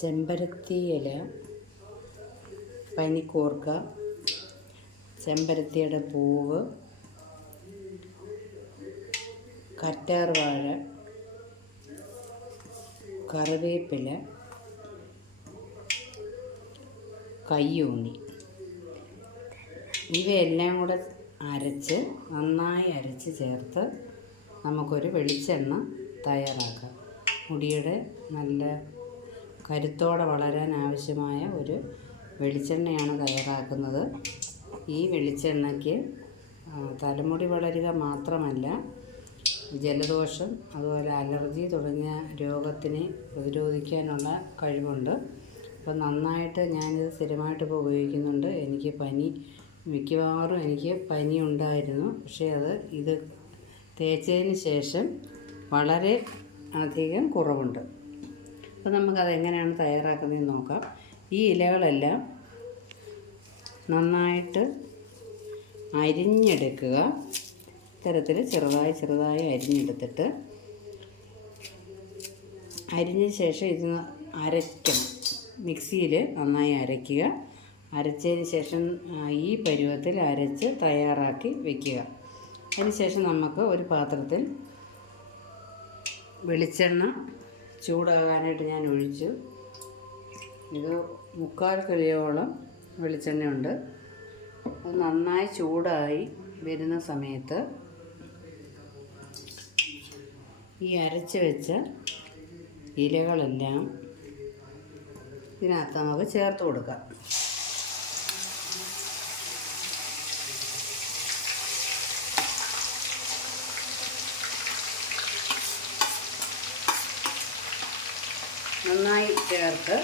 ചെമ്പരത്തി ഇല, പനിക്കൂർക്ക, ചെമ്പരത്തിയുടെ പൂവ്, കറ്റാർവാഴ, കറിവേപ്പില, കയ്യോന്നി ഇവയെല്ലാം കൂടെ നന്നായി അരച്ച് ചേർത്ത് നമുക്കൊരു വെളിച്ചെണ്ണ തയ്യാറാക്കാം. മുടിയുടെ നല്ല കരുത്തോടെ വളരാൻ ആവശ്യമായ ഒരു വെളിച്ചെണ്ണയാണ് തയ്യാറാക്കുന്നത്. ഈ വെളിച്ചെണ്ണയ്ക്ക് തലമുടി വളരുക മാത്രമല്ല, ജലദോഷം അതുപോലെ അലർജി തുടങ്ങിയ രോഗത്തിനെ പ്രതിരോധിക്കാനുള്ള കഴിവുണ്ട്. അപ്പോൾ നന്നായിട്ട് ഞാനിത് സ്ഥിരമായിട്ടിപ്പോൾ ഉപയോഗിക്കുന്നുണ്ട്. മിക്കവാറും എനിക്ക് പനി ഉണ്ടായിരുന്നു. പക്ഷേ ഇത് തേച്ചതിന് ശേഷം വളരെ അധികം കുറവുണ്ട്. അപ്പോൾ നമുക്കതെങ്ങനെയാണ് തയ്യാറാക്കുന്നതെന്ന് നോക്കാം. ഈ ഇലകളെല്ലാം നന്നായിട്ട് അരിഞ്ഞെടുക്കുക. ഇത്തരത്തിൽ ചെറുതായി അരിഞ്ഞെടുത്തിട്ട് അരിഞ്ഞ ശേഷം ഇത് അരയ്ക്കണം. മിക്സിയിൽ നന്നായി അരയ്ക്കുക. അരച്ചതിന് ശേഷം ഈ പരുവത്തിൽ അരച്ച് തയ്യാറാക്കി വയ്ക്കുക. അതിന് ശേഷം നമുക്ക് ഒരു പാത്രത്തിൽ വെളിച്ചെണ്ണ ചൂടാകാനായിട്ട് ഞാൻ ഒഴിച്ചു. ഇത് 3/4 കിലോയോളം വെളിച്ചെണ്ണയുണ്ട്. അത് നന്നായി ചൂടായി വരുന്ന സമയത്ത് ഈ അരച്ച് വെച്ച ഇലകളെല്ലാം ഇതിനകത്ത് നമുക്ക് ചേർത്ത് കൊടുക്കാം. നന്നായി ചേർത്ത്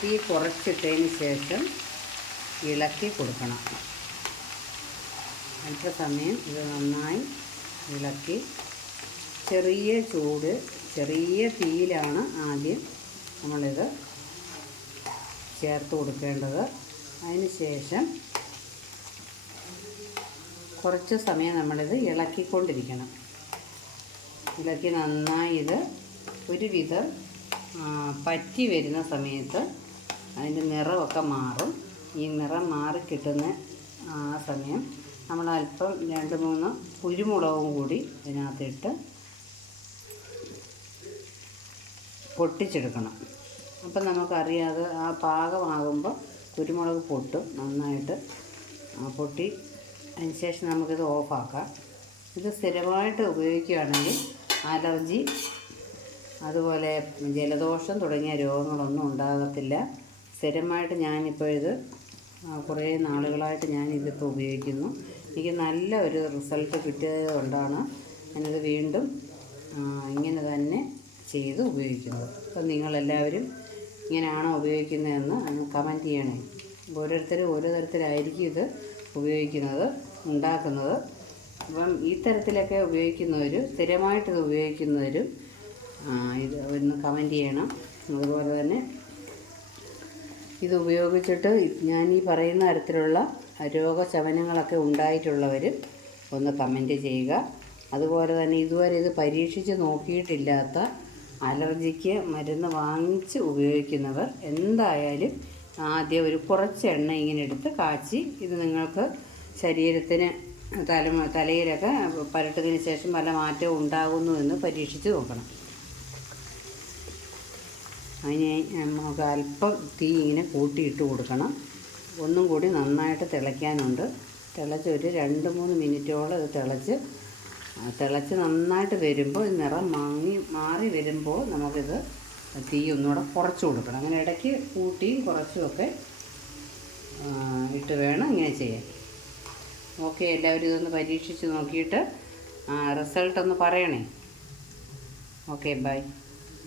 തീ കുറച്ചിട്ടതിന് ശേഷം ഇളക്കി കൊടുക്കണം. അല്പസമയം ഇത് നന്നായി ഇളക്കി ചെറിയ തീയിലാണ് ആദ്യം നമ്മളിത് ചേർത്ത് കൊടുക്കേണ്ടത്. അതിന് ശേഷം കുറച്ച് സമയം നമ്മളിത് ഇളക്കിക്കൊണ്ടിരിക്കണം. ഇളക്കി നന്നായി ഇത് ഒരുവിധം പറ്റി വരുന്ന സമയത്ത് അതിൻ്റെ നിറമൊക്കെ മാറും. ഈ നിറം മാറിക്കിട്ടുന്ന ആ സമയം നമ്മൾ അല്പം 2-3 കുരുമുളകും കൂടി ഇതിനകത്തിട്ട് പൊട്ടിച്ചെടുക്കണം. അപ്പം നമുക്കറിയാതെ ആ പാകമാകുമ്പോൾ കുരുമുളക് പൊട്ടും നന്നായിട്ട് പൊട്ടി. അതിന് ശേഷം നമുക്കിത് ഓഫാക്കാം. ഇത് സ്ഥിരമായിട്ട് ഉപയോഗിക്കുകയാണെങ്കിൽ അലർജി അതുപോലെ ജലദോഷം തുടങ്ങിയ രോഗങ്ങളൊന്നും ഉണ്ടാകത്തില്ല. സ്ഥിരമായിട്ട് ഞാനിപ്പോൾ ഇത് കുറേ നാളുകളായിട്ട് ഞാനിതിപ്പോൾ ഉപയോഗിക്കുന്നു. എനിക്ക് നല്ല ഒരു റിസൾട്ട് കിട്ടിയത് കൊണ്ടാണ് ഞാനിത് വീണ്ടും ഇങ്ങനെ തന്നെ ചെയ്ത് ഉപയോഗിക്കുന്നത്. അപ്പം നിങ്ങളെല്ലാവരും ഇങ്ങനെയാണോ ഉപയോഗിക്കുന്നതെന്ന് കമൻറ്റ് ചെയ്യണേ. ഓരോരുത്തരും ഓരോ തരത്തിലായിരിക്കും ഇത് ഉണ്ടാക്കുന്നത്. അപ്പം ഈ തരത്തിലൊക്കെ സ്ഥിരമായിട്ടിത് ഉപയോഗിക്കുന്നവരും ഇത് ഒന്ന് കമൻറ്റ് ചെയ്യണം. അതുപോലെ തന്നെ ഇത് ഉപയോഗിച്ചിട്ട് ഞാൻ ഈ പറയുന്ന തരത്തിലുള്ള രോഗശമനങ്ങളൊക്കെ ഉണ്ടായിട്ടുള്ളവർ ഒന്ന് കമൻറ്റ് ചെയ്യുക. അതുപോലെ തന്നെ ഇതുവരെ ഇത് പരീക്ഷിച്ച് നോക്കിയിട്ടില്ലാത്ത അലർജിക്ക് മരുന്ന് വാങ്ങിച്ച് ഉപയോഗിക്കുന്നവർ എന്തായാലും ആദ്യം കുറച്ച് എണ്ണ ഇങ്ങനെ എടുത്ത് കാച്ചി ഇത് നിങ്ങൾക്ക് ശരീരത്തിന് തലയിലൊക്കെ പുരട്ടതിന് ശേഷം പല മാറ്റവും ഉണ്ടാകുന്നു എന്ന് പരീക്ഷിച്ച് നോക്കണം. അതിന് നമുക്ക് അല്പം തീ ഇങ്ങനെ കൂട്ടിയിട്ട് കൊടുക്കണം. ഒന്നും കൂടി നന്നായിട്ട് തിളയ്ക്കാനുണ്ട്. ഒരു 2-3 മിനിറ്റോളം ഇത് തിളച്ച് നന്നായിട്ട് വരുമ്പോൾ നിറം മാറി വരുമ്പോൾ നമുക്കിത് തീ ഒന്നുകൂടെ കുറച്ച് കൊടുക്കണം. അങ്ങനെ ഇടയ്ക്ക് കൂട്ടിയും കുറച്ചുമൊക്കെ ഇട്ട് വേണം ഇങ്ങനെ ചെയ്യാൻ. ഓക്കെ, എല്ലാവരും ഇതൊന്ന് പരീക്ഷിച്ച് നോക്കിയിട്ട് റിസൾട്ടൊന്ന് പറയണേ. Okay, by.